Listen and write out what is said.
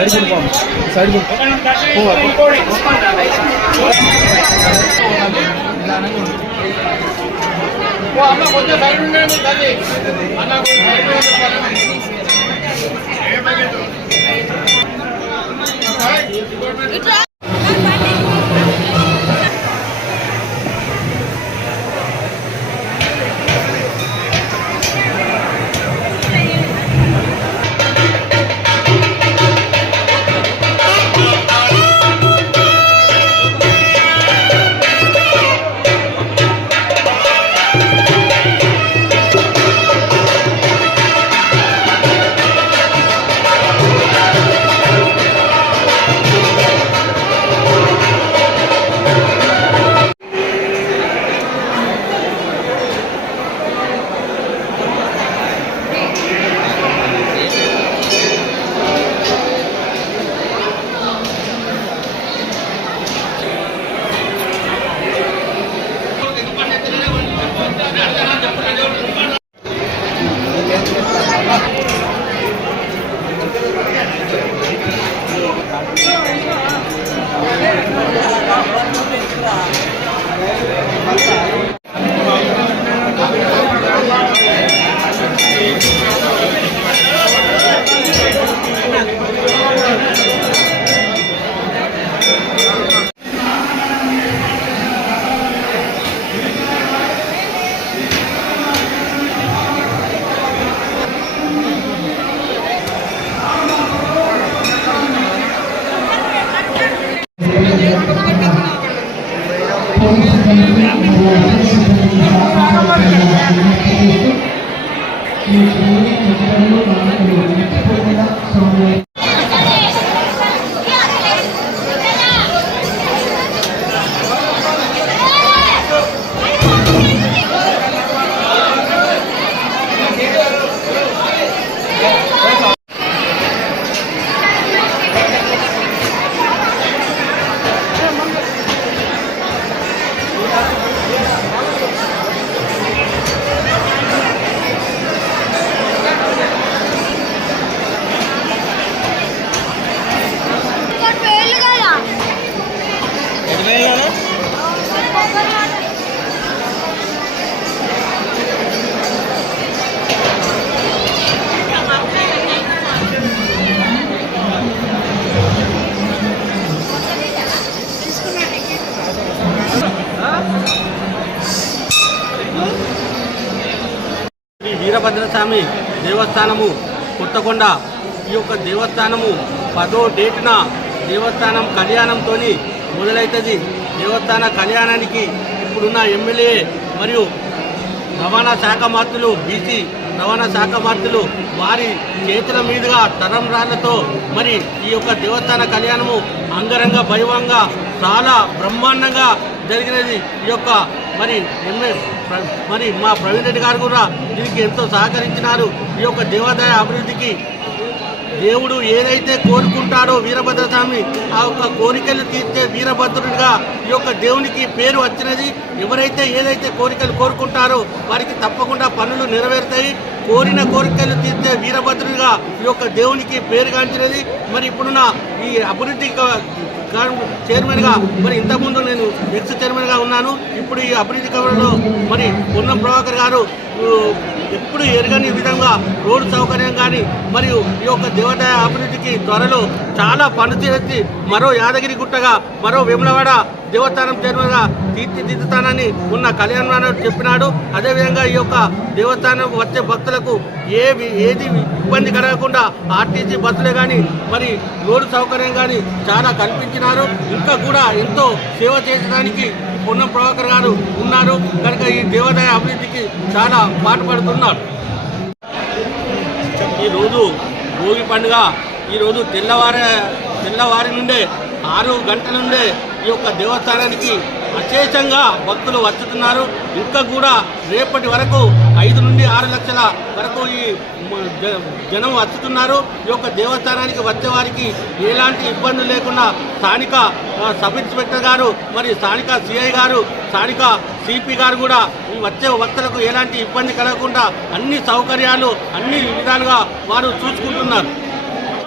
Side కొంచెం side ఉండండి తల్లి అన్న సైడ్ వీరభద్రస్వామి దేవస్థానము కొత్తకొండ ఈ యొక్క దేవస్థానము 10వ డేటున దేవస్థానం కళ్యాణంతో మొదలవుతుంది. దేవస్థాన కళ్యాణానికి ఇప్పుడున్న ఎమ్మెల్యే మరియు రవాణా శాఖ మంత్రులు బీసీ రవాణా శాఖ మంత్రులు వారి చేతుల మీదుగా తరం రాళ్లతో మరి ఈ యొక్క దేవస్థాన కళ్యాణము అంగరంగ వైభవంగా చాలా బ్రహ్మాండంగా జరిగినది. ఈ యొక్క మరి మా ప్రవీణ్ రెడ్డి గారు కూడా దీనికి ఎంతో సహకరించినారు. ఈ యొక్క దేవాదాయ అభివృద్ధికి దేవుడు ఏదైతే కోరుకుంటాడో వీరభద్రస్వామి ఆ యొక్క కోరికలు తీర్చే వీరభద్రుడిగా ఈ యొక్క దేవునికి పేరు వచ్చినది. ఎవరైతే ఏదైతే కోరికలు కోరుకుంటారో వారికి తప్పకుండా పనులు నెరవేరుతాయి. కోరిన కోరికలు తీర్చే వీరభద్రుడిగా ఈ యొక్క దేవునికి పేరుగాంచినది. మరి ఇప్పుడున్న ఈ అభివృద్ధి చైర్మన్గా మరి ఇంతకుముందు నేను ఎక్స్ చైర్మన్గా ఉన్నాను. ఇప్పుడు ఈ అభివృద్ధి కవర్లో మరి పొన్నం ప్రభాకర్ గారు ఎప్పుడు ఎరగని విధంగా రోడ్డు సౌకర్యం కానీ మరియు ఈ యొక్క దేవాదాయ అభివృద్ధికి త్వరలో చాలా పనులు మరో యాదగిరి గుట్టగా మరో వేములవాడ దేవస్థానం చైర్మన్గా తీర్చిదిద్దుతానని ఉన్న కళ్యాణ్ చెప్పినాడు. అదేవిధంగా ఈ యొక్క దేవస్థానం వచ్చే భక్తులకు ఏది ఇబ్బంది కలగకుండా ఆర్టీసీ బస్సులే కానీ మరి రోడ్డు సౌకర్యం కానీ చాలా కల్పించినారు. ఇంకా కూడా ఎంతో సేవ చేయడానికి పొన్నం ప్రభాకర్ గారు ఉన్నారు కనుక ఈ దేవాదాయ అభివృద్ధికి చాలా పాటుపడుతున్నారు. ఈరోజు భోగి పండుగ ఈరోజు తెల్లవారి నుండే 6 గంటల నుండే ఈ యొక్క దేవస్థానానికి అశేషంగా భక్తులు వచ్చుతున్నారు. ఇంకా కూడా రేపటి వరకు 5 నుండి 6 లక్షల వరకు ఈ జనం వచ్చుతున్నారు. ఈ యొక్క దేవస్థానానికి వచ్చేవారికి ఎలాంటి ఇబ్బందులు లేకుండా స్థానిక సబ్ ఇన్స్పెక్టర్ గారు మరి స్థానిక సిఐ గారు స్థానిక సిపి గారు కూడా వచ్చే భక్తులకు ఎలాంటి ఇబ్బంది కలగకుండా అన్ని సౌకర్యాలు అన్ని విధాలుగా వారు చూసుకుంటున్నారు.